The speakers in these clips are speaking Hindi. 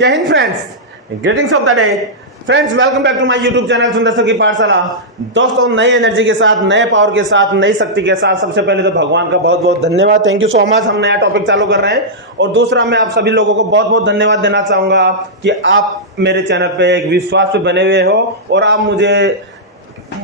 जय हिंद friends, greetings of the day friends. Welcome back to my YouTube channel Sundar sir की पाठशाला। दोस्तों, नई एनर्जी के साथ, नए पावर के साथ, नई शक्ति के साथ सबसे पहले तो भगवान का बहुत बहुत धन्यवाद, थैंक यू सो मच। हम नया टॉपिक चालू कर रहे हैं और दूसरा मैं आप सभी लोगों को बहुत बहुत धन्यवाद देना चाहूंगा कि आप मेरे चैनल पे एक विश्वास पे बने हुए हो और आप मुझे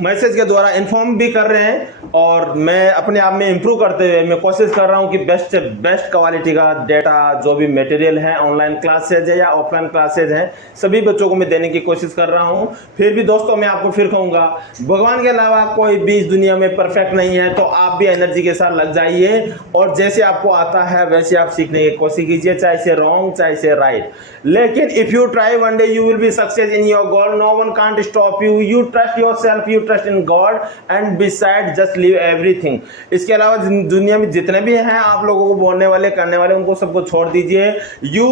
मैसेज के द्वारा इन्फॉर्म भी कर रहे हैं और मैं अपने आप में इंप्रूव करते हुए मैं कोशिश कर रहा हूं कि बेस्ट से बेस्ट क्वालिटी का डेटा जो भी मटेरियल है, ऑनलाइन क्लासेज है या ऑफलाइन क्लासेज है, सभी बच्चों को मैं देने की कोशिश कर रहा हूं। फिर भी दोस्तों, मैं आपको फिर कहूंगा, भगवान के अलावा कोई भी इस दुनिया में परफेक्ट नहीं है, तो आप भी एनर्जी के साथ लग जाइए और जैसे आपको आता है वैसे आप सीखने की कोशिश कीजिए, चाहे से रॉन्ग चाहे से राइट। लेकिन if you try one day you will be success in your goal, no one can't stop you, you trust yourself, you trust in God and beside just leave everything. इसके अलावा दुनिया में जितने भी हैं आप लोगों को बोलने वाले करने वाले, उनको सबको छोड़ दीजिए। यू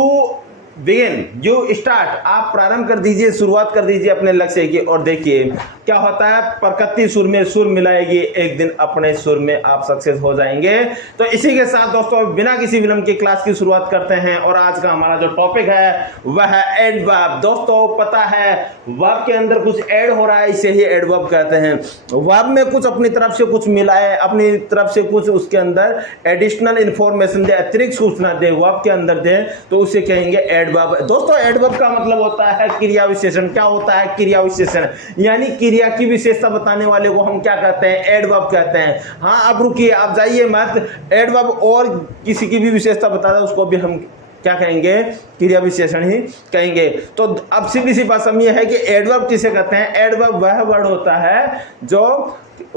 बिगिन, यू स्टार्ट, आप प्रारंभ कर दीजिए, शुरुआत कर दीजिए अपने लक्ष्य की और देखिए क्या होता है। प्रकृति सुर में सुर मिलाएगी, एक दिन अपने सुर में आप सक्सेस हो जाएंगे। तो इसी के साथ दोस्तों, बिना किसी विलंब की क्लास की शुरुआत करते हैं और आज का हमारा जो टॉपिक है वह है एडवर्ब। दोस्तों, पता है वर्ब के अंदर कुछ ऐड हो रहा है, इसे ही एडवर्ब कहते हैं। वर्ब में कुछ अपनी तरफ से कुछ मिलाए, अपनी तरफ से कुछ उसके अंदर एडिशनल इंफॉर्मेशन दे, अतिरिक्त सूचना दे, वर्ब के अंदर दे, तो उसे कहेंगे एडवर्ब। दोस्तों, एडवर्ब का मतलब होता है क्रिया विशेषण। क्या होता है क्रिया विशेषण? यानी क्रिया की विशेषता बताने वाले को हम क्या कहते हैं? एडवर्ब कहते हैं। हाँ, आप रुकिए, आप जाइए मत। एडवर्ब और किसी की भी विशेषता बता दे, उसको भी हम क्या कहेंगे? क्रिया विशेषण ही कहेंगे। तो अब सीधी सी बात समझिए है कि एडवर्ब किसे कहते हैं? एडवर्ब वह वर्ड होता है जो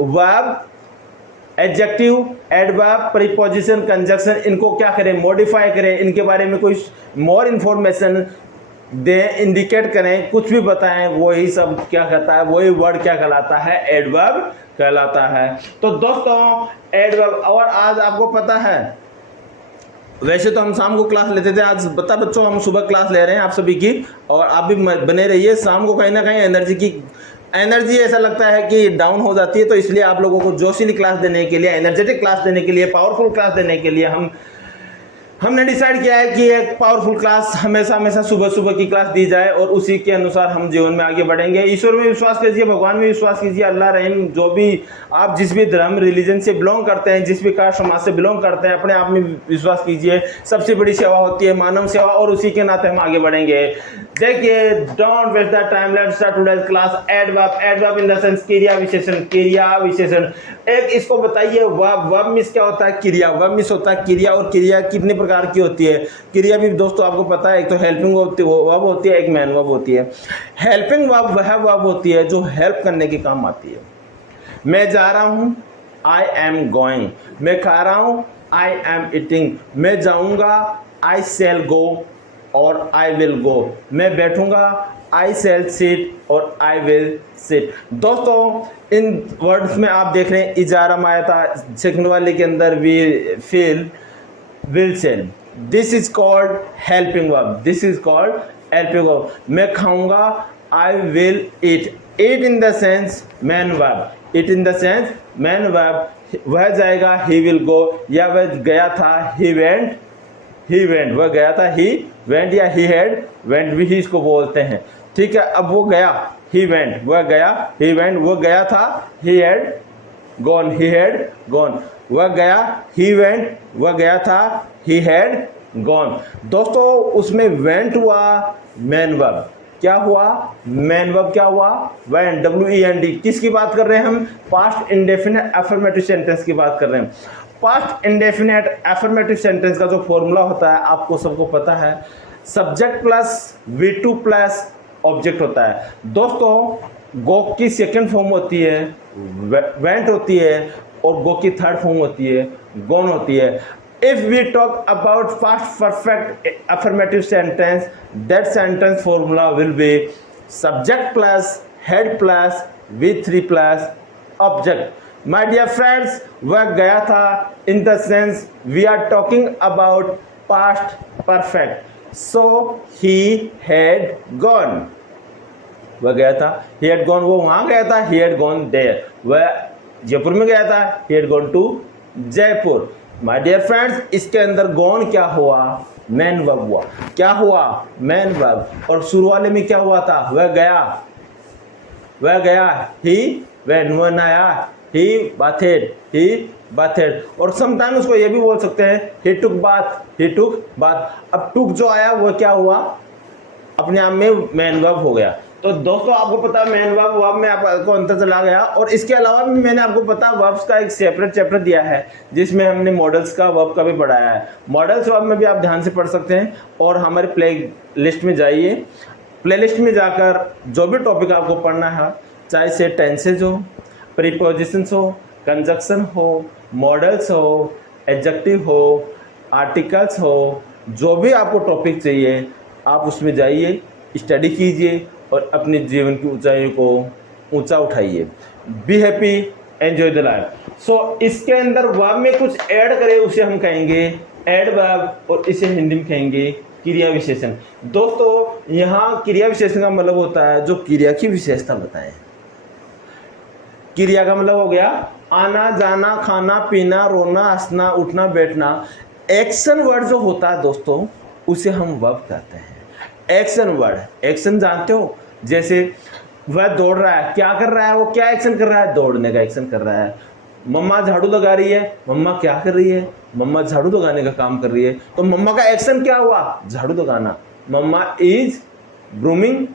verb, adjective, adverb, preposition, conjunction, इनको क्या करें? मॉडिफाई करें, इनके बारे में कोई मोर इंफॉर्मेशन दें, इंडिकेट करें, कुछ भी बताएं, वही सब क्या कहता है? वही वर्ड क्या कहलाता है? एडवर्ब कहलाता है। तो दोस्तों, एडवर्ब, और आज आपको पता है, वैसे तो हम शाम को क्लास लेते थे, आज बता बच्चों हम सुबह क्लास ले रहे हैं आप सभी की, और आप भी बने रहिए। शाम को कहीं ना कहीं एनर्जी ऐसा लगता है कि डाउन हो जाती है, तो इसलिए आप लोगों को जोशीली क्लास देने के लिए, एनर्जेटिक क्लास देने के लिए, पावरफुल क्लास देने के लिए हमने डिसाइड किया है कि एक पावरफुल क्लास हमेशा सुबह सुबह की क्लास दी जाए और उसी के अनुसार हम जीवन में आगे बढ़ेंगे। ईश्वर में विश्वास कीजिए, भगवान में विश्वास कीजिए, अल्लाह रहीम, जो भी आप जिस भी धर्म रिलीजन से बिलोंग करते हैं, जिस भी कास्ट समाज से बिलोंग करते हैं, अपने आप में विश्वास कीजिए। सबसे बड़ी सेवा होती है मानव सेवा और उसी के नाते हम आगे बढ़ेंगे। देखिए, don't waste the time, let's start today's class. Adverb, adverb in the sense क्रिया विशेषण, क्रिया विशेषण। एक इसको बताइए, वर्ब मीन्स क्या होता है? क्रिया। वर्ब मीन्स होता है क्रिया, और क्रिया कितने प्रकार की होती है? क्रिया भी दोस्तों आपको पता है, एक तो हेल्पिंग वर्ब होती है, एक मैन वर्ब होती है। हेल्पिंग वर्ब वह वर्ब होती है जो हेल्प करने के काम आती है। मैं जा रहा हूं, आई एम गोइंग। मैं खा रहा हूं, आई एम ईटिंग। मैं जाऊंगा, आई शैल गो और आई विल गो। मैं बैठूंगा, आई शैल सिट और आई विल सिट। दोस्तों, इन वर्ड्स में आप देख रहे हैं इजारा में आया था, सेकंड वाले के अंदर we feel, will sell. This is called helping verb, this is called helping verb. मैं खाऊंगा, I will eat. Eat in the sense main verb, eat in the sense main verb. वह जाएगा, ही विल गो, या वह गया था, ही वेंट, ही वेंट, वह गया था, ही वेंट, या ही हैड वेंट भी इसको बोलते हैं। ठीक है, अब वो गया, ही वेंट, वह गया, ही वेंट, वो गया था, ही had gone, he had gone, वह गया, ही वेंट, वह गया था, ही हैड गॉन। दोस्तों, उसमें वेंट हुआ मैन वर्ब, क्या हुआ? मैन वर्ब क्या हुआ? Went, WENT। किसकी बात कर रहे हैं हम? पास्ट इंडेफिनिट अफर्मेटिव सेंटेंस की बात कर रहे हैं। पास्ट इंडेफिनिट अफर्मेटिव सेंटेंस का जो फॉर्मूला होता है आपको सबको पता है, subject plus V2 plus object होता है। दोस्तों, गो की सेकंड फॉर्म होती है वेंट होती है, और गो की थर्ड फॉर्म होती है गॉन होती है। If we talk about past perfect affirmative sentence, that sentence formula will be subject plus had plus V3 plus object. My dear friends, वह गया था, in the sense we are talking about past perfect, so he had gone. वह गया था, he had gone, वो वहां गया था, he had gone there। वह जयपुर में गया था, he had gone to Jaipur. My dear friends, इसके अंदर गॉन क्या हुआ, मैन वर्ब हुआ। क्या हुआ, मैन वर्ब। और शुरू वाले में क्या हुआ था, वह गया, वह गया, ही वेंट, वह आया, ही बाथेड। और समटाइम उसको ये भी बोल सकते हैं ही टुक बाथ। अब टुक जो आया वो क्या हुआ, अपने आप में मैन वर्ब हो गया। तो दोस्तों आपको पता मैन वर्ब में आपको अंतर चला गया। और इसके अलावा भी मैंने आपको पता वर्ब्स का एक सेपरेट चैप्टर दिया है जिसमें हमने मॉडल्स का वर्ब का भी पढ़ाया है। मॉडल्स वर्ब में भी आप ध्यान से पढ़ सकते हैं। और हमारे प्ले लिस्ट में जाइए, प्ले लिस्ट में जाकर जो भी टॉपिक आपको पढ़ना है, चाहे से टेंसेज हो, प्रीपोजिशंस हो, कंजक्शन हो, मॉडल्स हो, एडजेक्टिव हो, आर्टिकल्स हो, जो भी आपको टॉपिक चाहिए आप उसमें जाइए, स्टडी कीजिए और अपने जीवन की ऊंचाइयों को ऊंचा उठाइए। Be happy, enjoy the life. So इसके अंदर वर्ब में कुछ ऐड करे उसे हम कहेंगे एडवर्ब, और इसे हिंदी में कहेंगे क्रिया विशेषण। दोस्तों यहाँ क्रिया विशेषण का मतलब होता है जो क्रिया की विशेषता बताएं। क्रिया का मतलब हो गया आना जाना, खाना पीना, रोना, हंसना, उठना, बैठना। एक्शन वर्ड जो होता है दोस्तों उसे हम वर्ब कहते हैं। एक्शन वर्ड, एक्शन जानते हो, जैसे वह दौड़ रहा है, क्या कर रहा है, वो क्या एक्शन कर रहा है, दौड़ने का एक्शन कर रहा है। मम्मा झाड़ू लगा रही है, मम्मा क्या कर रही है, मम्मा झाड़ू लगाने का काम कर रही है। तो मम्मा का एक्शन क्या हुआ, झाड़ू लगाना। Mama is brooming,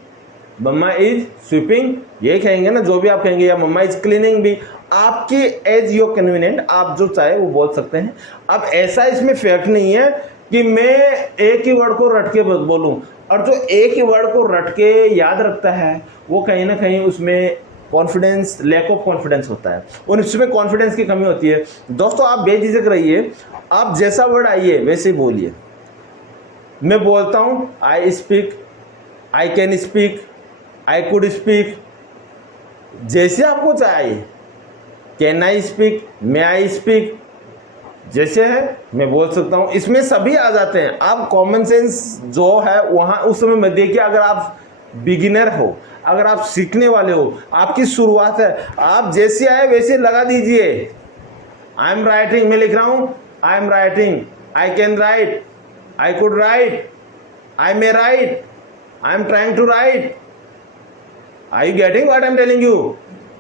mama is sweeping, ये कहेंगे ना जो भी आप कहेंगे, या मम्मा इज क्लीनिंग भी, आपकी एज योर कन्वीनियंट, आप जो चाहे वो बोल सकते हैं। अब ऐसा इसमें फैक्ट नहीं है कि मैं एक ही वर्ड को रट के बोलूं, और जो एक ही वर्ड को रट के याद रखता है वो कहीं ना कहीं उसमें कॉन्फिडेंस, लैक ऑफ कॉन्फिडेंस होता है, और उसमें कॉन्फिडेंस की कमी होती है। दोस्तों आप बेझिझक रहिए, आप जैसा वर्ड आइए वैसे ही बोलिए। मैं बोलता हूं I speak, I can speak, I could speak, जैसे आपको चाहिए। Can I speak, may I speak, जैसे है मैं बोल सकता हूं, इसमें सभी आ जाते हैं। आप कॉमन सेंस जो है वहां उस समय में देखिए। अगर आप बिगिनर हो, अगर आप सीखने वाले हो, आपकी शुरुआत है, आप जैसे आए वैसे लगा दीजिए। आई एम राइटिंग, मैं लिख रहा हूं I am writing, I can write, I could write, I may write, I am trying to write. Are you getting what I am telling you?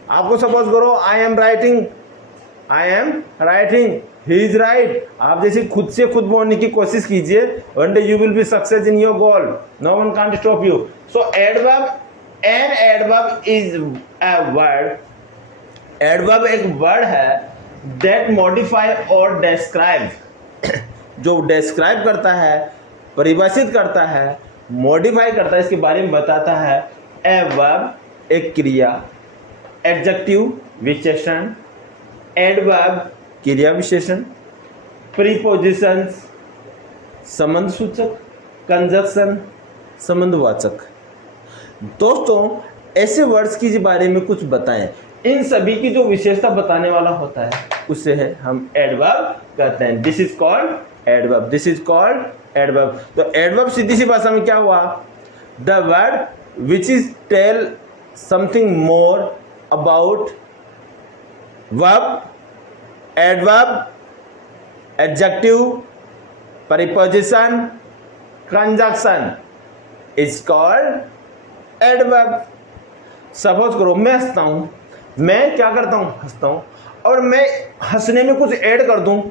आपको सपोज करो I am writing, I am writing, he is write. आप जैसे खुद से खुद बोलने की कोशिश कीजिए, one day you will be success in your goal, no one can't stop you. So adverb, an adverb is a word, adverb एक वर्ड है दैट मॉडिफाई और डिस्क्राइब, जो डिस्क्राइब करता है, परिभाषित करता है, मॉडिफाई करता है, इसके बारे में बताता है। एडवर्ब एक क्रिया, एडजेक्टिव विशेषण, एडवर्ब क्रिया विशेषण, प्रीपोजिशंस संबंध सूचक, कंजक्शन संबंधवाचक। दोस्तों ऐसे वर्ड्स की बारे में कुछ बताएं, इन सभी की जो विशेषता बताने वाला होता है उसे है हम एडवर्ब कहते हैं। This is called adverb, this is called adverb. तो एडवर्ब सीधी सी भाषा में क्या हुआ, the word which is tell something more about verb, adverb, adjective, preposition, conjunction is called adverb. Suppose करो मैं हंसता हूं, मैं क्या करता हूं, हंसता हूं, और मैं हंसने में कुछ ऐड कर दूं,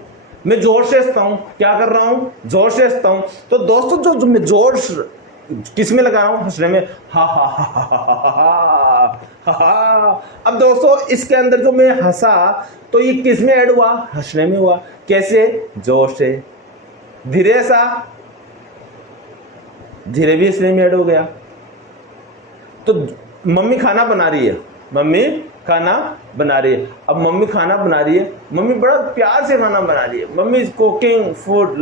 मैं जोर से हंसता हूं, क्या कर रहा हूं, जोर से हंसता हूं। तो दोस्तों जो मैं जोर किस में लगा रहा हूं, हंसने में, हा हा हा हा हा। अब दोस्तों इसके अंदर जो मैं हंसा तो ये किस में ऐड हुआ, हंसने में हुआ। कैसे, जोर से। धीरे सा, धीरे भी हंसने में ऐड हो गया। तो मम्मी खाना बना रही है, मम्मी खाना बना रही है। अब मम्मी खाना बना रही है, मम्मी बड़ा प्यार से खाना बना रही है, mummy is cooking food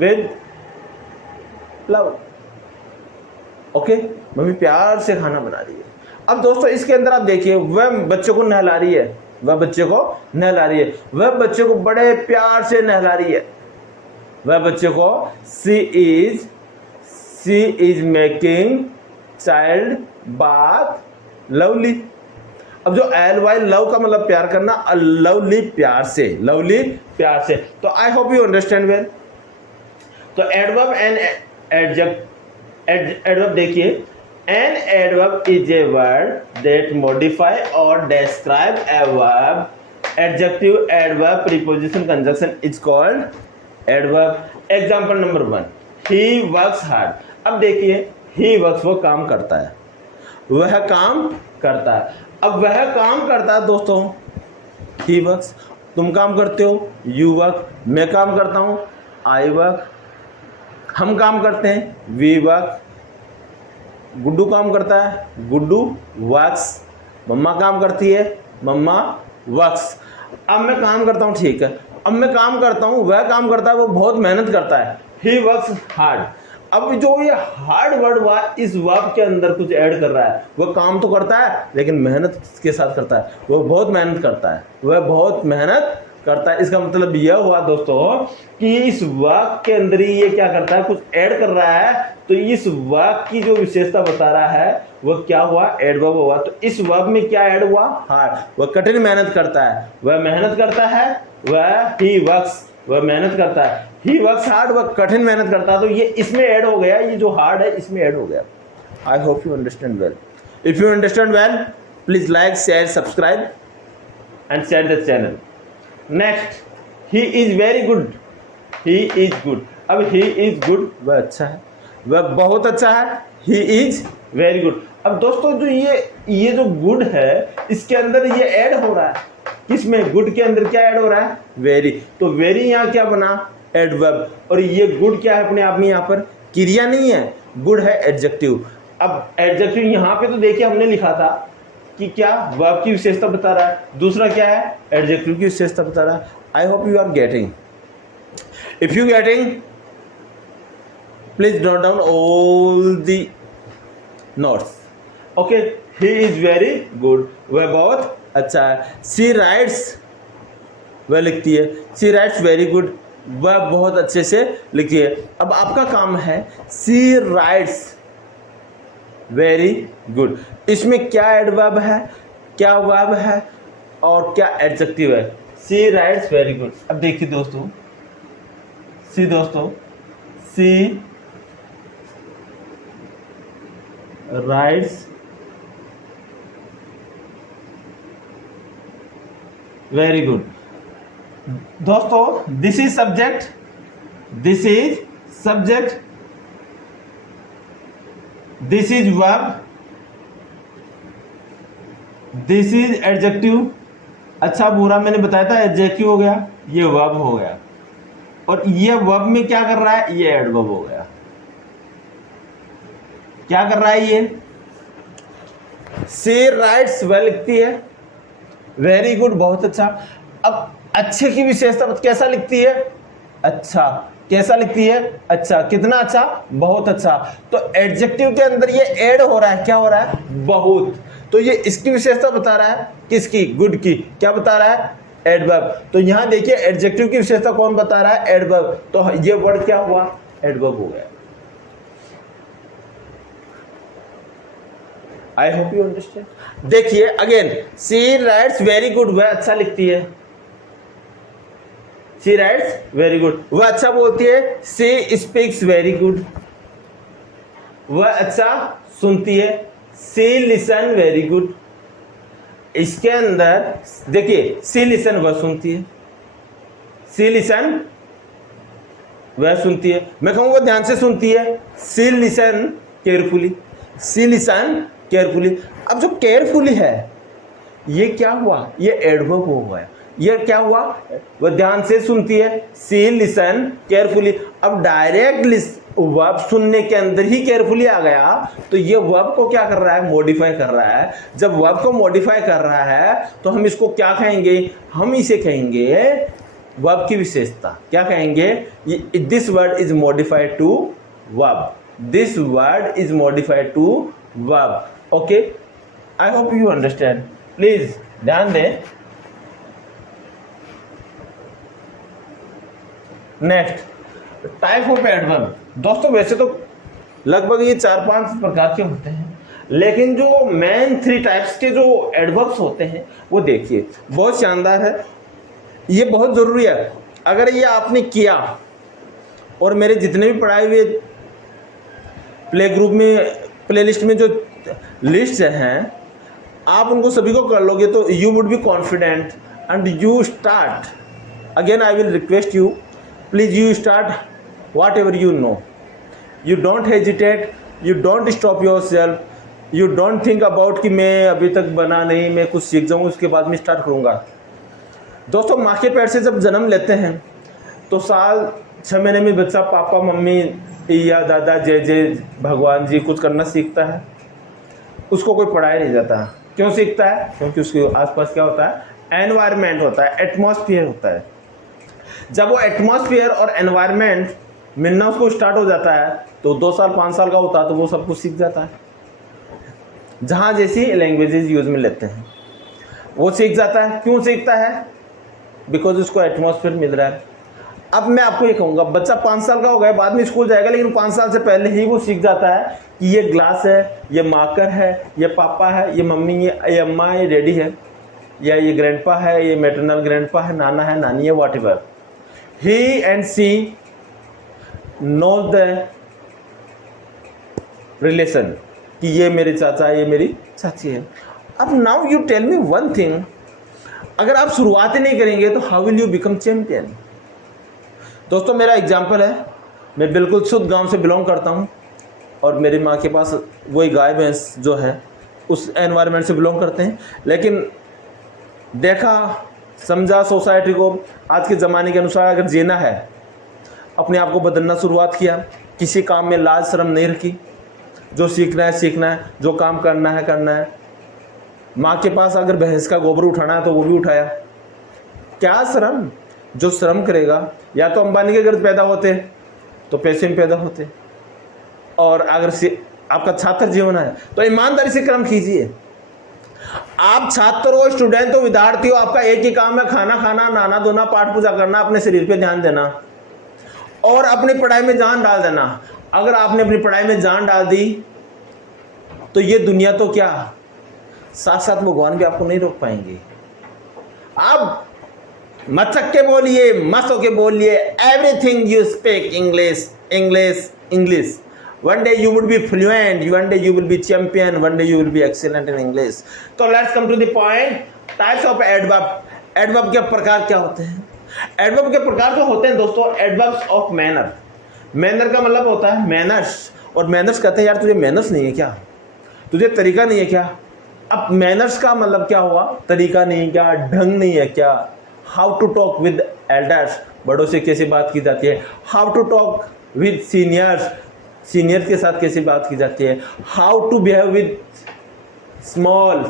with love. Okay, mummy प्यार से खाना बना रही है। अब दोस्तों इसके अंदर आप देखिए, वह बच्चे को नहला रही है, वह बच्चे को नहला रही है, वह बच्चे को बड़े प्यार से नहला रही है, वह बच्चे को she is making child bath lovely. अब जो एल वाई लव का मतलब प्यार करना, लवली प्यार से, लवली प्यार से। तो I hope you understand well. तो एडवर्ब एंड एडवर्ब देखिए, an adverb is a word that modify और describe a verb. Adjective, adverb, preposition, conjunction is called adverb. Example number 1, he works hard. अब देखिए, ही वर्क्स वो काम करता है, वह काम करता है। अब वह काम करता है दोस्तों, ही वर्क्स। तुम काम करते हो, यू वर्क। मैं काम करता हूं, आई वर्क। हम काम करते हैं, वी वर्क। गुड्डू काम करता है, गुड्डू वर्क्स। मम्मा काम करती है, मम्मा वर्क्स। अब मैं काम करता हूं, ठीक है, अब मैं काम करता हूं, वह काम करता है, वो बहुत मेहनत करता है, ही वर्क्स हार्ड। अब जो ये हार्ड वर्ड हुआ, इस वर्ब के अंदर कुछ ऐड कर रहा है। वह काम तो करता है लेकिन मेहनत के साथ करता है, वह बहुत मेहनत करता है, वह बहुत मेहनत करता है। इसका मतलब यह हुआ दोस्तों कि इस वर्ब के अंदर ही ये क्या करता है, कुछ ऐड कर रहा है। तो इस वर्ब की जो विशेषता बता रहा है वह क्या हुआ, एडवर्ब हुआ। तो इस वर्ब में क्या ऐड हुआ, हार्ड। वह कठिन मेहनत करता है, वह मेहनत करता है, वह ही वर्क्स, वह मेहनत करता है। ही वर्क्स हार्ड, वह कठिन मेहनत करता है। तो ये इसमें ऐड हो गया, ये जो हार्ड है इसमें ऐड हो गया। आई hope you understand well. If you understand well, please like, share, subscribe and share the channel. Next, he is very good. He is good. अब ही इज गुड, वह अच्छा है, वह बहुत अच्छा है। ही इज वेरी गुड। अब दोस्तों जो ये जो गुड है, इसके अंदर ये ऐड हो रहा है, किसमें, गुड के अंदर क्या ऐड हो रहा है, वेरी। तो वेरी यहाँ क्या बना, एडवर्ब। और ये गुड क्या है अपने आप में, यहाँ पर क्रिया नहीं है, गुड है एडजेक्टिव। अब एडजेक्टिव यहाँ पे तो देखिए हमने लिखा था कि क्या, वर्ब की विशेषता बता रहा है, दूसरा क्या है, एडजेक्टिव की विशेषता बता रहा है। I hope you are getting. If you getting, please note down all the notes. Okay, he is very good, वह बहुत अच्छा है। सी राइट्स, वह लिखती है, सी राइट्स वेरी गुड, वह बहुत अच्छे से लिखती है। अब आपका काम है, सी राइट्स वेरी गुड, इसमें क्या एडवर्ब है, क्या वर्ब है और क्या एडजेक्टिव है। सी राइट्स वेरी गुड। अब देखिए दोस्तों, सी राइट्स वेरी गुड। दोस्तों this is subject, this is subject, this is verb, this is adjective. अच्छा बुरा मैंने बताया था, एडजेक्टिव हो गया, ये वर्ब हो गया। और ये वर्ब में क्या कर रहा है, ये एडवर्ब हो गया। क्या कर रहा है ये, सी राइट्स, वह लिखती है, वेरी गुड बहुत अच्छा। अब अच्छे की विशेषता कैसा लिखती है, अच्छा। कैसा लिखती है, अच्छा। कितना अच्छा, बहुत अच्छा। तो एडजेक्टिव के अंदर ये ऐड हो रहा है, क्या हो रहा है, बहुत। तो ये इसकी विशेषता बता रहा है, किसकी, गुड की। क्या बता रहा है, एडवर्ब। तो यहां देखिए एडजेक्टिव की विशेषता कौन बता रहा है, एडवर्ब। तो ये वर्ड क्या हुआ, एडवर्ब हो गया। आई होप यू अंडरस्टैंड। देखिए अगेन, सी राइट्स वेरी गुड, वह अच्छा लिखती है, शी राइट्स वेरी गुड, वह अच्छा बोलती है। शी स्पीक्स वेरी गुड, वह अच्छा सुनती है। She listen very good. इसके अंदर देखिए, शी लिसन वह सुनती है, शी लिसन वह सुनती है। मैं कहूँगा ध्यान से सुनती है, she listen carefully, she listen carefully. अब जो केयरफुली है ये क्या हुआ, ये एडवर्ब हो गया। ये क्या हुआ, वह ध्यान से सुनती है, सी लिसन केयरफुली। अब डायरेक्ट वर्ब सुनने के अंदर ही केयरफुली आ गया, तो ये वर्ब को क्या कर रहा है, मॉडिफाई कर रहा है। जब वर्ब को मॉडिफाई कर रहा है तो हम इसको क्या कहेंगे, हम इसे कहेंगे वर्ब की विशेषता। क्या कहेंगे, this word is modified to verb, this word is modified to verb. Okay, I hope you understand. Please ध्यान दें। Next, type of adverb. दोस्तों वैसे तो लगभग ये 4-5 प्रकार के होते हैं, लेकिन जो मेन 3 टाइप्स के जो एडवर्ब्स होते हैं वो देखिए, बहुत शानदार है, ये बहुत ज़रूरी है। अगर ये आपने किया और मेरे जितने भी पढ़ाए हुए प्ले ग्रुप में, प्ले लिस्ट में जो लिस्ट हैं, आप उनको सभी को कर लोगे तो you would be confident and you start. Again I will request you, please you start what ever you know, you don't hesitate, you don't stop your self, you don't think about कि मैं अभी तक बना नहीं, मैं कुछ सीख जाऊँ उसके बाद मैं स्टार्ट करूँगा। दोस्तों, माँ के पेट से जब जन्म लेते हैं तो साल 6 महीने में बच्चा पापा मम्मी या दादा जय जय भगवान जी कुछ करना सीखता है। उसको कोई पढ़ाया नहीं जाता। क्यों सीखता है? क्योंकि उसके आसपास क्या होता है? एनवायरनमेंट होता है, एटमॉस्फेयर होता है। जब वो एटमॉस्फेयर और एनवायरनमेंट मिलना उसको स्टार्ट हो जाता है तो 2 साल 5 साल का होता है तो वो सब कुछ सीख जाता है। जहाँ जैसी लैंग्वेजेस यूज में लेते हैं वो सीख जाता है। क्यों सीखता है? बिकॉज उसको एटमॉस्फेयर मिल रहा है। अब मैं आपको ये कहूँगा, बच्चा 5 साल का हो गया, बाद में स्कूल जाएगा, लेकिन 5 साल से पहले ही वो सीख जाता है कि ये ग्लास है, ये मार्कर है, ये पापा है, ये मम्मी, ये अम्मा, ये डैडी है, या ये ग्रैंडपा है, ये मैटरनल ग्रैंडपा है, नाना है, नानी है, whatever. He and she knows the relation कि ये मेरे चाचा है, ये मेरी चाची है। अब now you tell me one thing, अगर आप शुरुआत ही नहीं करेंगे तो how will you become champion? दोस्तों, मेरा एग्जाम्पल है, मैं बिल्कुल शुद्ध गांव से बिलोंग करता हूं और मेरी माँ के पास वही गाय भैंस जो है उस एनवायरनमेंट से बिलोंग करते हैं। लेकिन देखा समझा सोसाइटी को, आज के ज़माने के अनुसार अगर जीना है, अपने आप को बदलना शुरुआत किया, किसी काम में लाज शर्म नहीं रखी, जो सीखना है सीखना है, जो काम करना है करना है। माँ के पास अगर भैंस का गोबर उठाना है तो वो भी उठाया। क्या शर्म? जो श्रम करेगा, या तो अंबानी के घर पैदा होते तो पैसे में पैदा होते, और अगर आपका छात्र जीवन है तो ईमानदारी से कर्म कीजिए। आप छात्र हो, स्टूडेंट हो, विद्यार्थी हो, आपका एक ही काम है, खाना खाना, नहाना धोना, पाठ पूजा करना, अपने शरीर पे ध्यान देना और अपनी पढ़ाई में जान डाल देना। अगर आपने अपनी पढ़ाई में जान डाल दी तो ये दुनिया तो क्या, साथ साथ भगवान भी आपको नहीं रोक पाएंगे। आप मचक के बोलिए, मस्त होके बोलिए, everything you speak English English English. One day you would be fluent, one day you will be champion, one day you will be excellent in English. तो let's come to the point, types of adverb. Adverb के प्रकार क्या होते हैं? एडवर्ब के प्रकार जो होते हैं दोस्तों, एडवर्ब्स ऑफ मैनर। मैनर का मतलब होता है मैनर्स, और मैनर्स कहते हैं यार तुझे मैनर्स नहीं है क्या, तुझे तरीका नहीं है क्या। अब मैनर्स का मतलब क्या हुआ? तरीका नहीं है क्या, ढंग नहीं है क्या। How to talk with elders, बड़ों से कैसे बात की जाती है। How to talk with seniors, senior के साथ कैसे बात की जाती है। How to behave with small,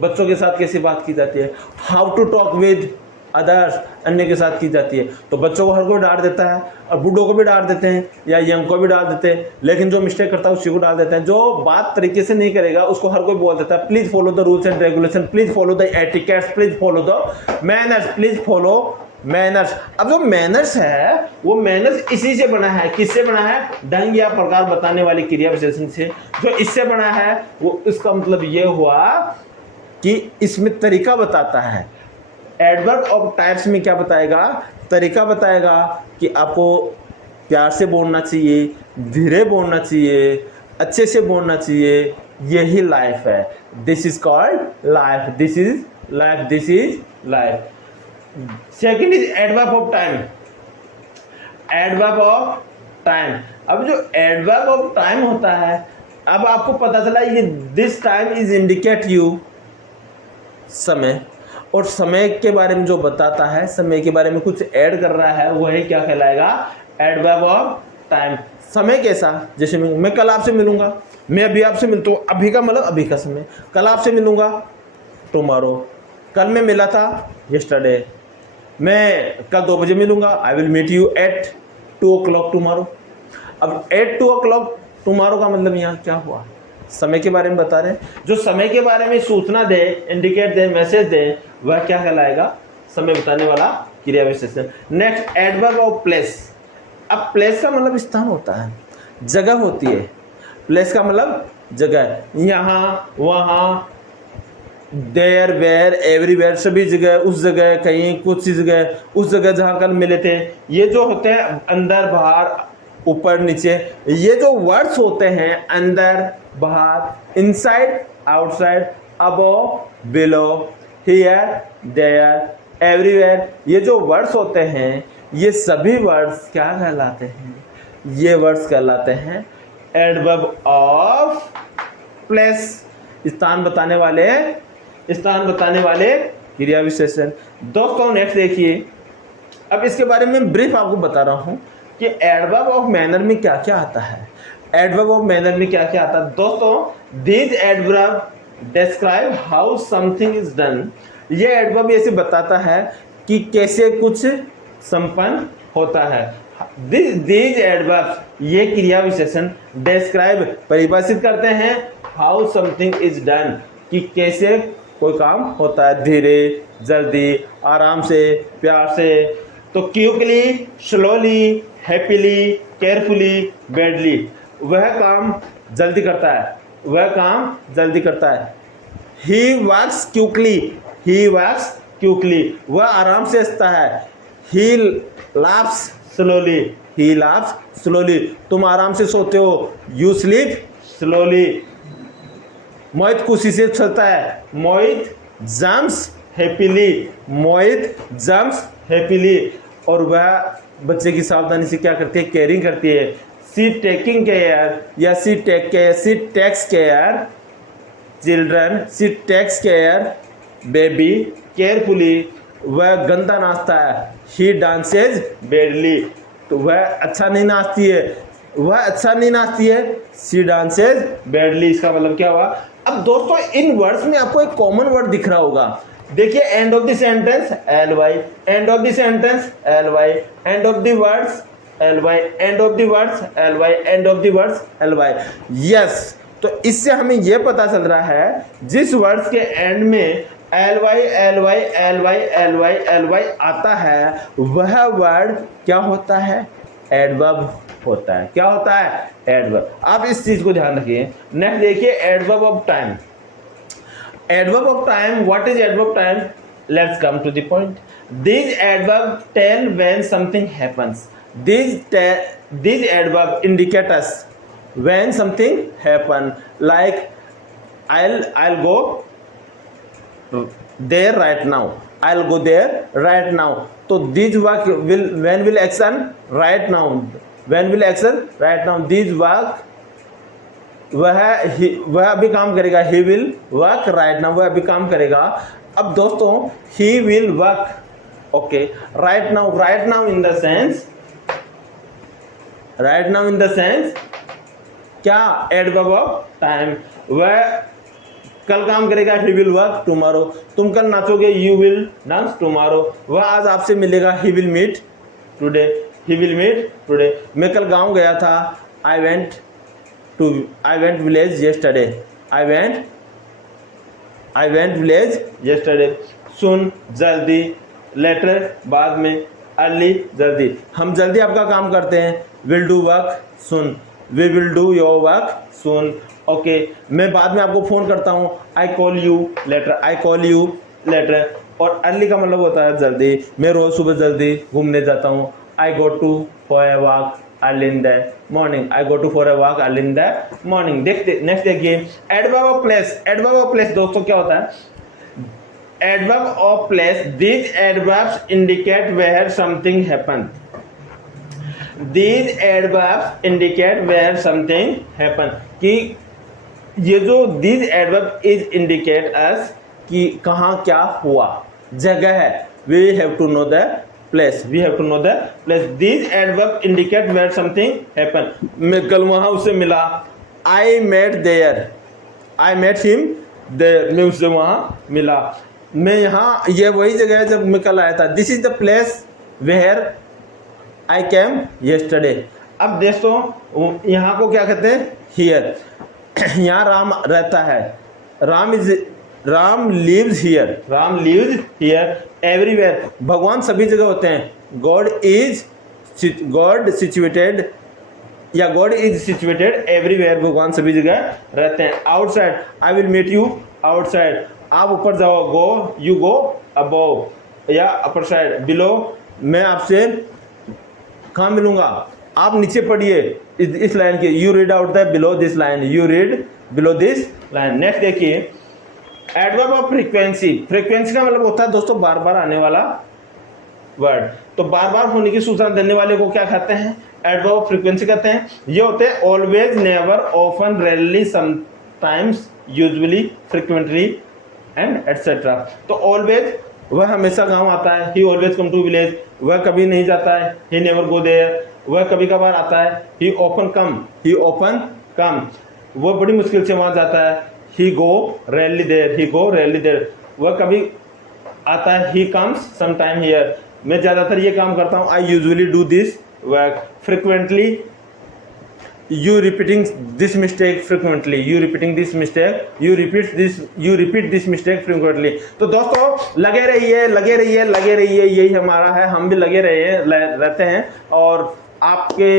बच्चों के साथ कैसे बात की जाती है। How to talk with others, अन्य के साथ की जाती है। तो बच्चों को हर कोई डांट देता है और बूढ़ों को भी डांट देते हैं या यंग को भी डांट देते हैं, लेकिन जो मिस्टेक करता है उसी को डांट देते हैं। जो बात तरीके से नहीं करेगा उसको हर कोई बोल देता है, please follow the rules and regulation, please follow the etiquettes, please follow the manners, please follow manners. अब जो मैनर्स है वो मैनर्स इसी से बना है। किससे बना है? ढंग या प्रकार बताने वाली क्रिया विशेषण से। जो इससे बना है वो, इसका मतलब ये हुआ कि इसमें तरीका बताता है। एडवर्ब ऑफ टाइप्स में क्या बताएगा? तरीका बताएगा कि आपको प्यार से बोलना चाहिए, धीरे बोलना चाहिए, अच्छे से बोलना चाहिए। यही लाइफ है। This is called life, this is life, this is life. Second is adverb of time. Adverb of time. अब जो एडवर्ब ऑफ टाइम होता है, अब आपको पता चला ये this time is indicate you समय, और समय के बारे में जो बताता है, समय के बारे में कुछ ऐड कर रहा है, वही क्या कहलाएगा? Adverb of time. समय कैसा? जैसे मैं कल आपसे मिलूंगा, मैं अभी आपसे मिलता हूँ, अभी का मतलब अभी का समय। कल आपसे मिलूंगा, टुमारो। कल मैं मिला था, यस्टरडे। मैं कल 2 बजे मिलूंगा, I will meet you at 2 o'clock tomorrow. अब एट 2 o'clock टुमारो का मतलब यहाँ क्या हुआ? समय के बारे में बता रहे हैं। जो समय के बारे में सूचना दे, इंडिकेट दे, मैसेज दे, वह क्या कहलाएगा? समय बताने वाला क्रिया विशेषण। Next, adverb of place. अब प्लेस का मतलब स्थान होता है, जगह होती है। प्लेस का मतलब जगह, यहाँ वहाँ, देयर वेयर एवरीवेयर, सभी जगह, उस जगह, कहीं, कुछ सी जगह, उस जगह जहाँ कल मिले थे। ये जो होते हैं अंदर बाहर ऊपर नीचे, ये जो वर्ड्स होते हैं अंदर बाहर, inside outside, above below, here there everywhere, ये जो वर्ड्स होते हैं ये सभी वर्ड्स क्या कहलाते हैं? ये वर्ड्स कहलाते हैं एडवर्ब ऑफ प्लेस, स्थान बताने वाले क्रिया विशेषण। दोस्तों नेक्स्ट देखिए, अब इसके बारे में ब्रीफ आपको बता रहा हूं कि एडवर्ब ऑफ मैनर में क्या क्या आता है। एडवर्ब ऑफ मैनर में क्या क्या आता है दोस्तों? These adverb describe how something is done. ये एडवर्ब ऐसे बताता है कि कैसे कुछ संपन्न होता है। दीज एडवर्ब, ये क्रिया विशेषण, डिस्क्राइब परिभाषित करते हैं हाउ समथिंग इज डन, कि कैसे कोई काम होता है, धीरे, जल्दी, आराम से, प्यार से। तो quickly, slowly, happily, carefully, badly, वह काम जल्दी करता है, वह काम जल्दी करता है। ही वर्क्स क्विकली, वह आराम से हंसता है। ही लाफ्स स्लोली, तुम आराम से सोते हो, यू स्लीप स्लोली। मोहित खुशी से चलता है, मोहित जम्प्स हैप्पीली, और वह बच्चे की सावधानी से क्या करती है? केयरिंग करती है। सी टेकिंग केयर या सी टेक्स केयर चिल्ड्रन, सी टेक्स केयर बेबी केयरफुली, वह गंदा नाचता है। ही डांसेज बैडली, तो वह अच्छा नहीं नाचती है, सी डांसेज बैडली। इसका मतलब क्या हुआ? अब दोस्तों इन वर्ड्स में आपको एक कॉमन वर्ड दिख रहा होगा। देखिए, end of the sentence L Y, end of the sentence L Y, end of the words L Y, end of the words L Y, end of the words L Y. Yes, तो इससे हमें यह पता चल रहा है जिस वर्ड्स के एंड में एल वाई आता है वह वर्ड क्या होता है? एडवर्ब होता है। क्या होता है? एडवर्ब। आप इस चीज को ध्यान रखिए। नेक्स्ट देखिए, adverb of time. Adverb of time, what is adverb time? Let's come to the point. These adverb tell when something happens. These adverb indicate us when something happen. Like I'll go there right now. I'll go there right now. तो these work will, when will action? Right now. When will action? Right now. These work, वह अभी काम करेगा। He will work right now. वह अभी काम करेगा। अब दोस्तों he will work, okay, right now in the sense, क्या? Adverb of time. वह कल काम करेगा, he will work tomorrow. तुम कल नाचोगे, you will dance tomorrow. वह आज आपसे मिलेगा, he will meet today. मैं कल गांव गया था, I went village yesterday. I went village yesterday. सुन, जल्दी, लेटर, बाद में, अर्ली, जल्दी। हम जल्दी आपका काम करते हैं, will do work soon, we will do your work soon. Okay, मैं बाद में आपको फोन करता हूँ, आई कॉल यू लेटर। और अर्ली का मतलब होता है जल्दी। मैं रोज सुबह जल्दी घूमने जाता हूँ, I go to for a walk early in the morning. देखते नेक्स्ट देखिए, एडवर्ब ऑफ प्लेस। दोस्तों क्या होता है? Adverb of place. These adverbs indicate where something happened. कि ये जो these adverb is indicate us कि कहाँ क्या हुआ, जगह है। We have to know the place. These adverb indicate where something happened. मैं कल वहाँ उससे मिला, I met him there. मैं उससे वहाँ मिला। मैं यहाँ, ये वही जगह है जब मैं कल आया था। This is the place where I came yesterday. अब दोस्तों यहाँ को क्या कहते हैं? हियर। यहाँ राम रहता है, राम लिव्स हियर एवरीवेयर। भगवान सभी जगह होते हैं। गॉड या गॉड इज सिचुएटेड एवरीवेयर, भगवान सभी जगह रहते हैं। Outside, I will meet you outside, आप ऊपर जाओ, गो यू गो अबव या अपर साइड, बिलो मैं आपसे कहाँ मिलूंगा, आप नीचे पढ़िए इस लाइन के, you read out the below this line, you read below this line. Next देखिए एडवर्ब ऑफ फ्रीक्वेंसी। फ्रीक्वेंसी का मतलब होता है दोस्तों बार बार आने वाला वर्ड, तो बार बार होने की सूचना देने वाले को क्या कहते हैं, एडवर्ब ऑफ फ्रीक्वेंसी कहते हैं। ये होते हैं always, never, often, rarely, sometimes, usually, frequently and etcetera. तो ऑलवेज वह हमेशा गांव आता है, he always come to village, वह कभी नहीं जाता है, ही नेवर गो देयर, वह कभी कभार आता है, ही ऑफन कम, ही ऑफन कम, वह बड़ी मुश्किल से वहां जाता है, he go rarely there, he go rarely there, वह कभी आता है, he comes some time here, मैं ज्यादातर ये काम करता हूँ, I usually do this work, frequently, you repeating this mistake frequently, you repeating this mistake, you repeat this mistake frequently। तो दोस्तों लगे रहिए, यही हमारा है, हम भी लगे रहते हैं और आपके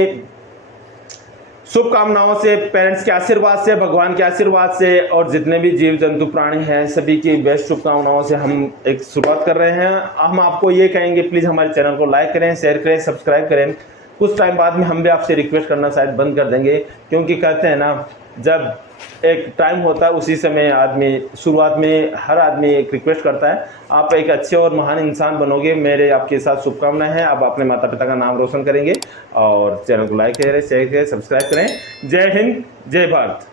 शुभकामनाओं से, पेरेंट्स के आशीर्वाद से, भगवान के आशीर्वाद से और जितने भी जीव जंतु प्राणी हैं सभी की बेस्ट शुभकामनाओं से हम एक शुरुआत कर रहे हैं। हम आपको ये कहेंगे प्लीज हमारे चैनल को लाइक करें, शेयर करें, सब्सक्राइब करें। कुछ टाइम बाद में हम भी आपसे रिक्वेस्ट करना शायद बंद कर देंगे, क्योंकि कहते हैं ना जब एक टाइम होता है उसी समय आदमी शुरुआत में हर आदमी एक रिक्वेस्ट करता है। आप एक अच्छे और महान इंसान बनोगे, मेरे आपके साथ शुभकामनाएं हैं। आप अपने माता पिता का नाम रोशन करेंगे और चैनल को लाइक करें, शेयर करें, सब्सक्राइब करें। जय हिंद, जय भारत।